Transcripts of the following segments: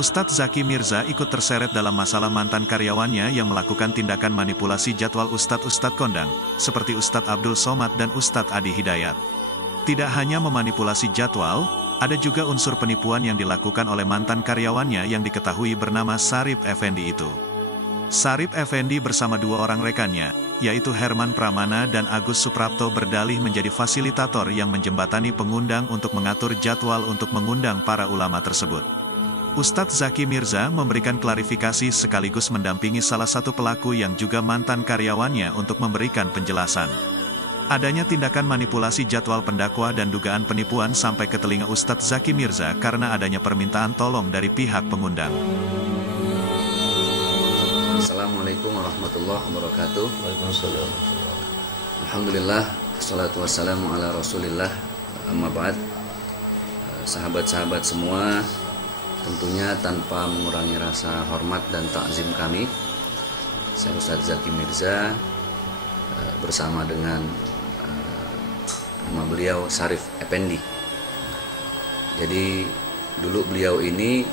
Ustadz Zaki Mirza ikut terseret dalam masalah mantan karyawannya yang melakukan tindakan manipulasi jadwal Ustadz-Ustadz kondang, seperti Ustadz Abdul Somad dan Ustadz Adi Hidayat. Tidak hanya memanipulasi jadwal, ada juga unsur penipuan yang dilakukan oleh mantan karyawannya yang diketahui bernama Sarip Effendi itu. Sarip Effendi bersama dua orang rekannya, yaitu Herman Pramana dan Agus Suprapto berdalih menjadi fasilitator yang menjembatani pengundang untuk mengatur jadwal untuk mengundang para ulama tersebut. Ustadz Zaki Mirza memberikan klarifikasi sekaligus mendampingi salah satu pelaku yang juga mantan karyawannya untuk memberikan penjelasan. Adanya tindakan manipulasi jadwal pendakwa dan dugaan penipuan sampai ke telinga Ustadz Zaki Mirza karena adanya permintaan tolong dari pihak pengundang. Assalamualaikum warahmatullahi wabarakatuh. Waalaikumsalam. Alhamdulillah, wassalatu wassalamu ala rasulillah. Amma ba'd. Sahabat-sahabat semua, tentunya tanpa mengurangi rasa hormat dan takzim kami, saya Ustadz Zaki Mirza bersama dengan nama beliau Sarip Effendi. Jadi dulu beliau ini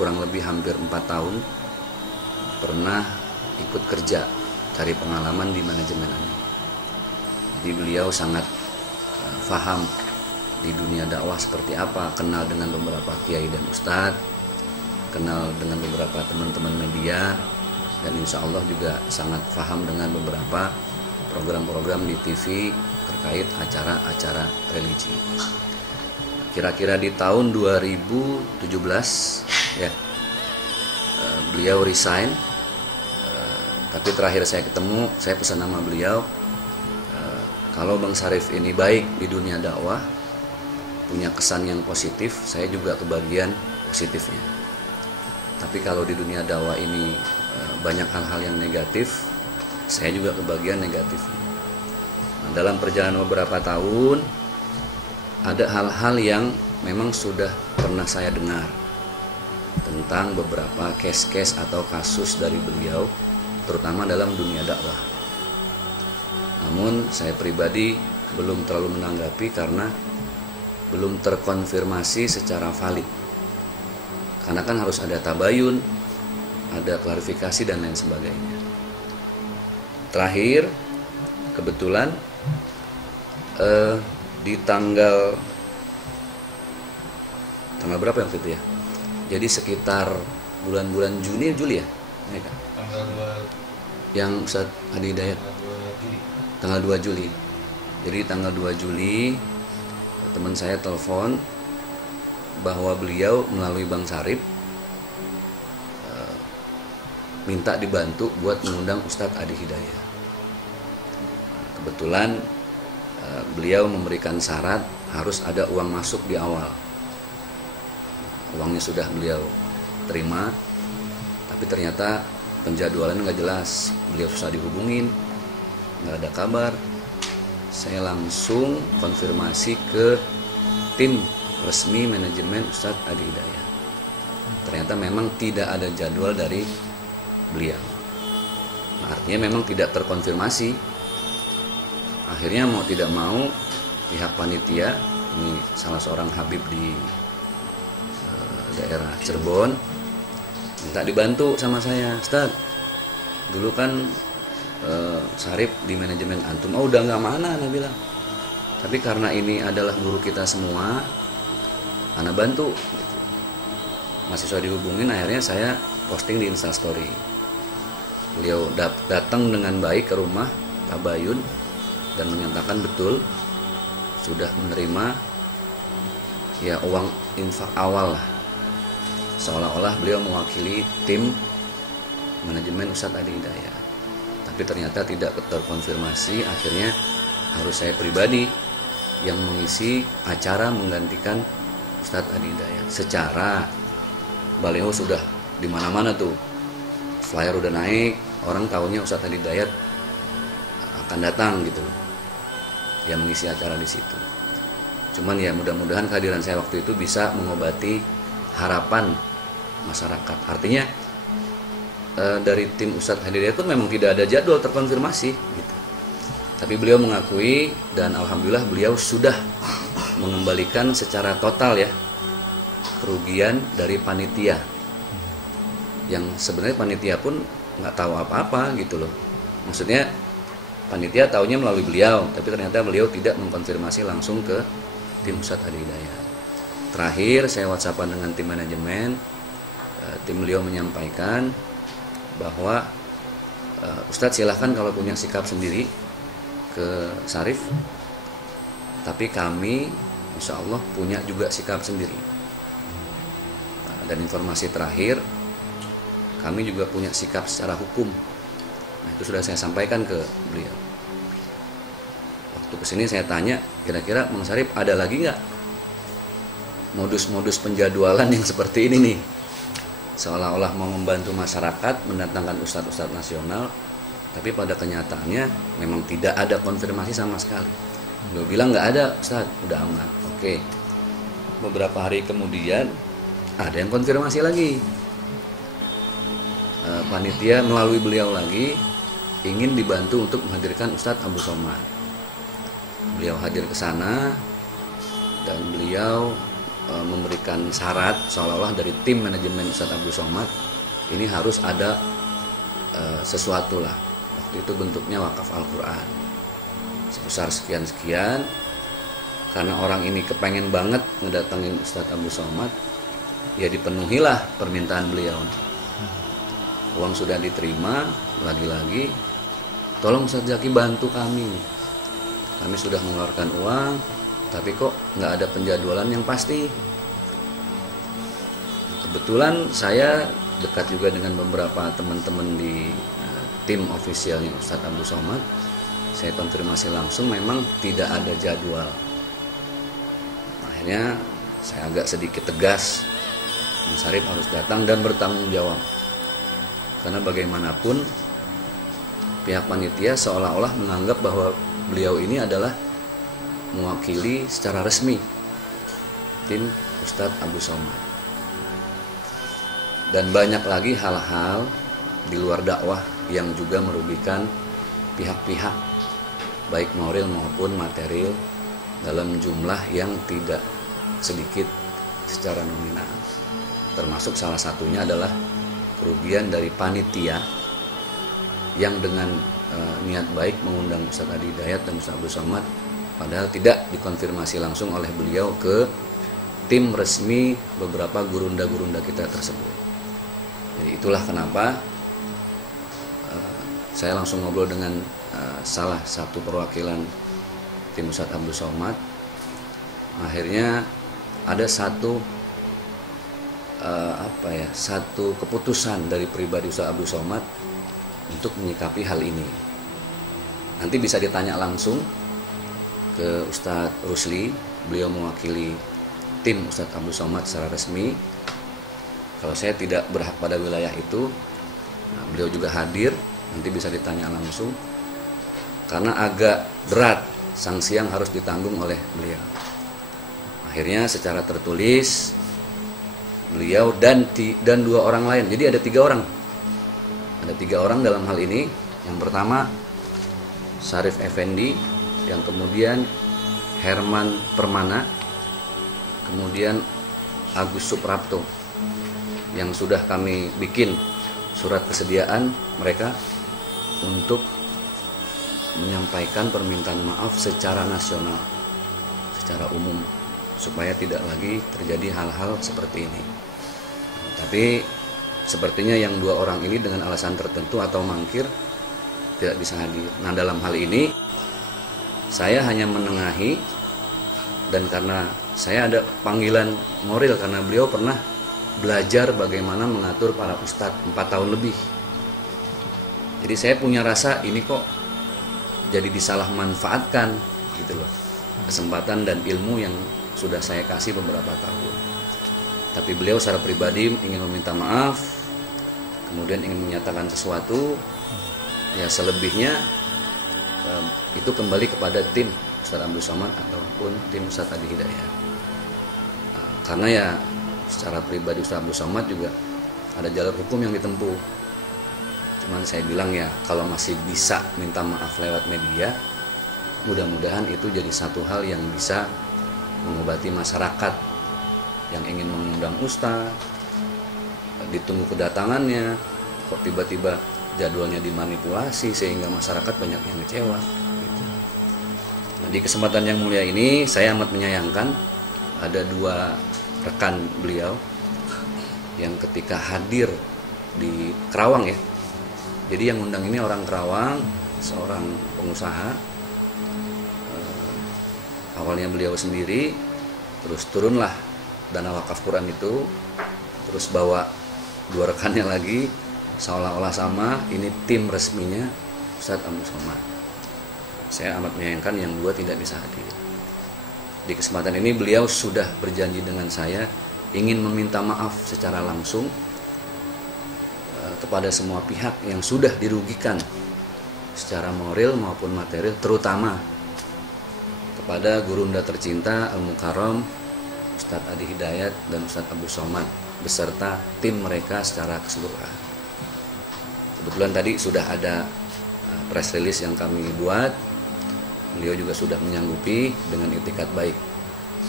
kurang lebih hampir 4 tahun pernah ikut kerja cari pengalaman di manajemen ini. Jadi beliau sangat faham di dunia dakwah seperti apa, kenal dengan beberapa kiai dan ustadz, kenal dengan beberapa teman-teman media, dan insya Allah juga sangat paham dengan beberapa program-program di TV terkait acara-acara religi. Kira-kira di tahun 2017 ya, beliau resign, tapi terakhir saya ketemu, saya pesan nama beliau, kalau Bang Sarip ini baik di dunia dakwah, punya kesan yang positif, saya juga kebagian positifnya. Tapi kalau di dunia dakwah ini banyak hal-hal yang negatif, saya juga kebagian negatifnya. Nah, dalam perjalanan beberapa tahun, ada hal-hal yang memang sudah pernah saya dengar tentang beberapa case-case atau kasus dari beliau, terutama dalam dunia dakwah. Namun saya pribadi belum terlalu menanggapi karena belum terkonfirmasi secara valid. Karena kan harus ada tabayun, ada klarifikasi dan lain sebagainya. Terakhir, kebetulan di tanggal berapa waktu itu ya? Jadi sekitar bulan-bulan Juli ya? Tanggal 2 Yang Ustadz Adi Hidayat tanggal 2 Juli. Jadi tanggal 2 Juli teman saya telepon bahwa beliau melalui Bang Sarip minta dibantu buat mengundang Ustadz Adi Hidayat. Kebetulan beliau memberikan syarat harus ada uang masuk di awal. Uangnya sudah beliau terima, tapi ternyata penjadwalan nggak jelas, beliau susah dihubungin, nggak ada kabar. Saya langsung konfirmasi ke tim resmi manajemen Ustadz Adi Hidayat. Ternyata memang tidak ada jadwal dari beliau. Nah, artinya memang tidak terkonfirmasi. Akhirnya mau tidak mau pihak panitia, ini salah seorang habib di daerah Cirebon, minta dibantu sama saya. Ustadz, dulu kan Sarip di manajemen antum, udah nggak mana, Anda bilang. Tapi karena ini adalah guru kita semua, Anda bantu. Gitu. Masih sudah dihubungin, akhirnya saya posting di Instastory. Beliau datang dengan baik ke rumah tabayun dan menyatakan betul sudah menerima ya uang infak awal lah. Seolah-olah beliau mewakili tim manajemen Ustadz Adi Hidayat. Tapi ternyata tidak terkonfirmasi, akhirnya harus saya pribadi yang mengisi acara menggantikan Ustadz Adi Hidayat. Secara baliho sudah di mana-mana tuh, flyer udah naik, orang tahunya Ustadz Adi Hidayat akan datang gitu loh, yang mengisi acara di situ. Cuman ya mudah-mudahan kehadiran saya waktu itu bisa mengobati harapan masyarakat. Artinya dari tim Ustadz Adi Hidayat pun memang tidak ada jadwal terkonfirmasi gitu. Tapi beliau mengakui dan alhamdulillah beliau sudah mengembalikan secara total ya kerugian dari panitia yang sebenarnya panitia pun nggak tahu apa-apa gitu loh. Maksudnya panitia taunya melalui beliau, tapi ternyata beliau tidak mengkonfirmasi langsung ke tim Ustadz Adi Hidayat. Terakhir saya WhatsAppan dengan tim manajemen, tim beliau menyampaikan bahwa Ustadz silahkan kalau punya sikap sendiri ke Syarif, tapi kami insya Allah punya juga sikap sendiri. Dan informasi terakhir, kami juga punya sikap secara hukum. Nah, itu sudah saya sampaikan ke beliau. Waktu kesini saya tanya, kira-kira Bang Syarif ada lagi nggak modus-modus penjadwalan yang seperti ini nih? Seolah-olah mau membantu masyarakat mendatangkan ustadz-ustadz nasional, tapi pada kenyataannya memang tidak ada konfirmasi sama sekali. Beliau bilang nggak ada, Ustadz, udah aman. Oke. Beberapa hari kemudian ada yang konfirmasi lagi. Panitia melalui beliau lagi ingin dibantu untuk menghadirkan Ustadz Abdul Somad. Beliau hadir ke sana dan beliau memberikan syarat seolah-olah dari tim manajemen Ustadz Abdul Somad ini harus ada sesuatu lah. Waktu itu bentuknya wakaf Al-Quran sebesar sekian-sekian. Karena orang ini kepengen banget ngedatengin Ustadz Abdul Somad, ya dipenuhilah permintaan beliau. Uang sudah diterima, lagi-lagi tolong Ustadz Zaki bantu kami. Kami sudah mengeluarkan uang, tapi kok nggak ada penjadwalan yang pasti. Kebetulan saya dekat juga dengan beberapa teman-teman di tim ofisialnya Ustadz Abdul Somad. Saya konfirmasi langsung memang tidak ada jadwal. Akhirnya saya agak sedikit tegas, Bang Syarif harus datang dan bertanggung jawab. Karena bagaimanapun pihak panitia seolah-olah menganggap bahwa beliau ini adalah mewakili secara resmi tim Ustadz Abdul Somad. Dan banyak lagi hal-hal di luar dakwah yang juga merugikan pihak-pihak baik moral maupun material dalam jumlah yang tidak sedikit secara nominal. Termasuk salah satunya adalah kerugian dari panitia yang dengan niat baik mengundang Ustadz Adi Hidayat dan Ustadz Abdul Somad, padahal tidak dikonfirmasi langsung oleh beliau ke tim resmi beberapa gurunda-gurunda kita tersebut. Jadi itulah kenapa saya langsung ngobrol dengan salah satu perwakilan tim Ustadz Abdul Somad. Akhirnya ada satu keputusan dari pribadi Ustadz Abdul Somad untuk menyikapi hal ini. Nanti bisa ditanya langsung ke Ustadz Rusli, beliau mewakili tim Ustadz Abdul Somad secara resmi. Kalau saya tidak berhak pada wilayah itu, beliau juga hadir, nanti bisa ditanya langsung. Karena agak berat sanksi yang harus ditanggung oleh beliau. Akhirnya secara tertulis beliau dan 2 orang lain, jadi ada 3 orang. Ada 3 orang dalam hal ini. Yang pertama Syarif Effendi, yang kemudian Herman Permana, kemudian Agus Suprapto, yang sudah kami bikin surat kesediaan mereka untuk menyampaikan permintaan maaf secara nasional, secara umum, supaya tidak lagi terjadi hal-hal seperti ini. Tapi sepertinya yang 2 orang ini dengan alasan tertentu atau mangkir tidak bisa hadir. Nah, dalam hal ini saya hanya menengahi, dan karena saya ada panggilan moral karena beliau pernah belajar bagaimana mengatur para ustadz 4 tahun lebih. Jadi saya punya rasa ini kok jadi disalah manfaatkan gitu loh, kesempatan dan ilmu yang sudah saya kasih beberapa tahun. Tapi beliau secara pribadi ingin meminta maaf, kemudian ingin menyatakan sesuatu. Ya selebihnya itu kembali kepada tim Ustadz Abdul Somad ataupun tim Ustadz Adi Hidayat. Karena ya secara pribadi Ustadz Abdul Somad juga ada jalur hukum yang ditempuh. Cuman saya bilang ya kalau masih bisa minta maaf lewat media, mudah-mudahan itu jadi satu hal yang bisa mengobati masyarakat yang ingin mengundang ustaz, ditunggu kedatangannya, kok tiba-tiba jadwalnya dimanipulasi sehingga masyarakat banyak yang kecewa gitu. Nah, di kesempatan yang mulia ini saya amat menyayangkan ada 2 rekan beliau yang ketika hadir di Kerawang ya. Jadi yang undang ini orang Kerawang, seorang pengusaha. Awalnya beliau sendiri, terus turunlah dana wakaf Quran itu, terus bawa 2 rekannya lagi, seolah-olah sama, ini tim resminya Ustadz Abdul Somad. Saya amat menyayangkan yang 2 tidak bisa hadir. Di kesempatan ini beliau sudah berjanji dengan saya ingin meminta maaf secara langsung kepada semua pihak yang sudah dirugikan secara moral maupun material, terutama kepada gurunda tercinta Al-Mukarram Ustadz Adi Hidayat dan Ustadz Abdul Somad beserta tim mereka secara keseluruhan. Kebetulan tadi sudah ada press release yang kami buat. Beliau juga sudah menyanggupi dengan itikat baik.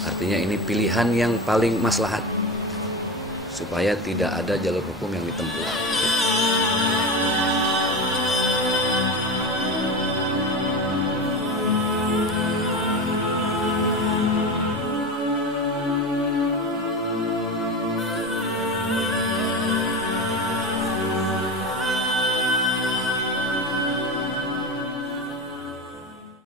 Artinya ini pilihan yang paling maslahat supaya tidak ada jalur hukum yang ditempuh.